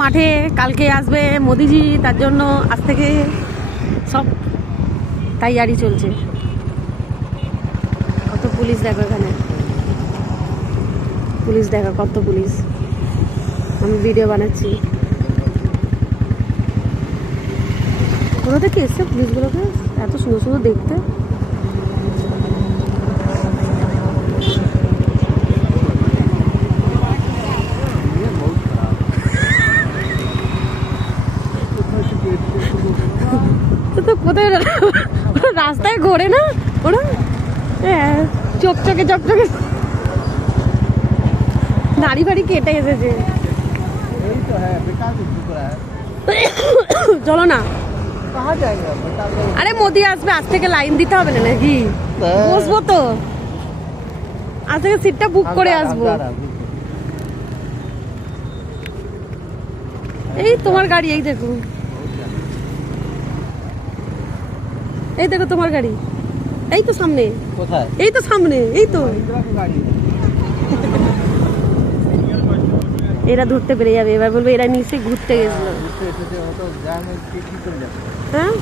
মাঠে কালকে আসবে মোদিজি, তার জন্য আজ থেকে সব তৈয়ারি চলছে। কত পুলিশ দেখো এখানে, পুলিশ দেখো কত পুলিশ। আমি ভিডিও বানাচ্ছি। কোথা থেকে এসছে পুলিশগুলোকে এত সুন্দর সুন্দর দেখতে? তো কোথায় রাস্তায় ঘোরে না ওরা, চকচকে চকচকে দাড়ি ফাড়ি কেটে এসেছে। চলো না, আরে মোদি আসবে, আজ থেকে লাইন দিতে হবে না নাকি? বসবো তো, আজ থেকে সিটটা বুক করে আসবো। এই তোমার গাড়ি, এই দেখো, এই দেখো তোমার গাড়ি, এই তো সামনে। কোথায়? এই তো সামনে, এই তো। এরা ধরতে পেরে যাবে, এবার বলবে এরা নিচে ঘুরতে গেছিল। হ্যাঁ,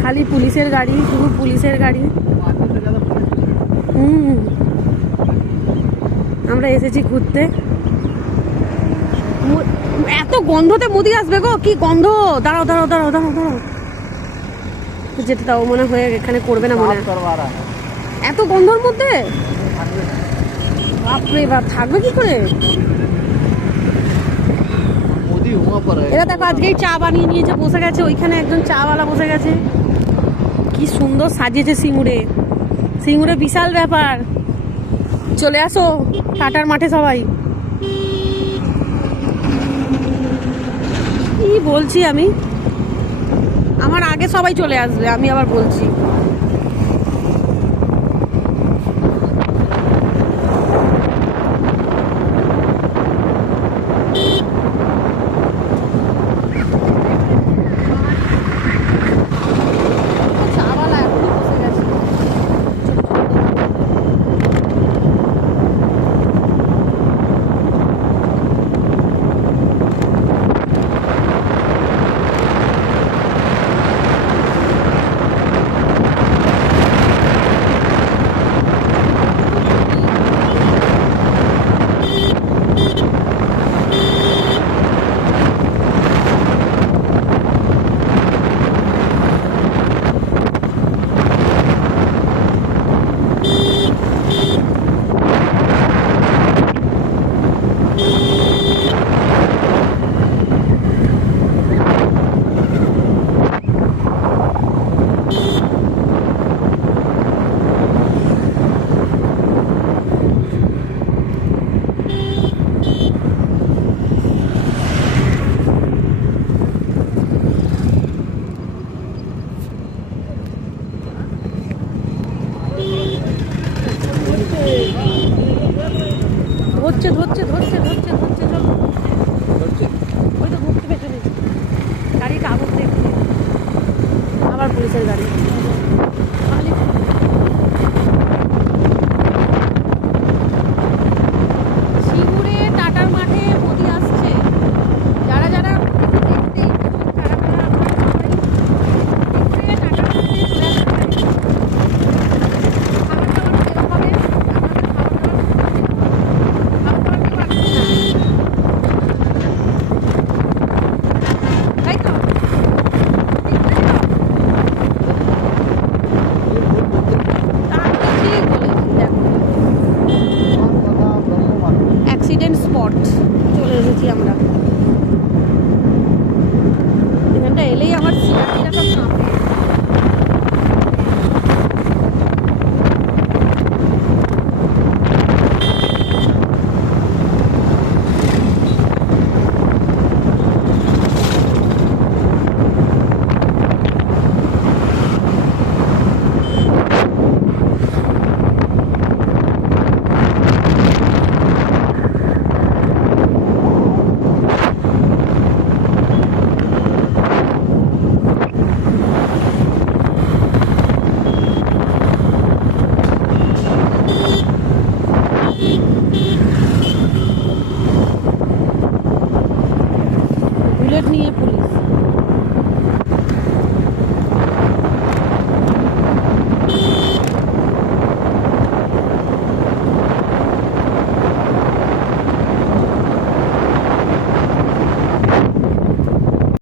খালি পুলিশের গাড়ি, শুধু পুলিশের গাড়ি। আমরা এসেছি ঘুরতে। এত গন্ধতে মোদি আসবে গো, কি গন্ধ! দাঁড়াও দাঁড়াও দাঁড়াও দাঁড়াও দাঁড়াও, যেতে দাও, মনে হয় এখানে করবে না মনে হয়, এত গন্ধর মধ্যে। বাপরে বাপ, থাকবে কি করে? এরা দেখো আজকেই চা বানিয়ে নিয়েছে, বসে গেছে ওইখানে, একজন চাওয়ালা বসে গেছে। কি সুন্দর সাজিয়েছে সিঙ্গুরে, সিঙ্গুরে বিশাল ব্যাপার। চলে আসো টাটার মাঠে সবাই। কি বলছি আমি, আমার আগে সবাই চলে আসবে, আমি আবার বলছি। ধরছে ধরছে ধরছে ধরছে ধরছে, চলো ওই তো ঘুরতে পেছনে গাড়ি, কাগজ দেখছে, আবার পুলিশের গাড়ি। সিঙ্গুরে টাটার মাঠে মোদি আসছে। যারা যারা দেখতে ইচ্ছুক তারা তারা আপনারা সবাই সিঙ্গুরে টাটার মাঠে চলে আসতে পারেন। খাবার দাবার দেওয়া হবে, নিয়ে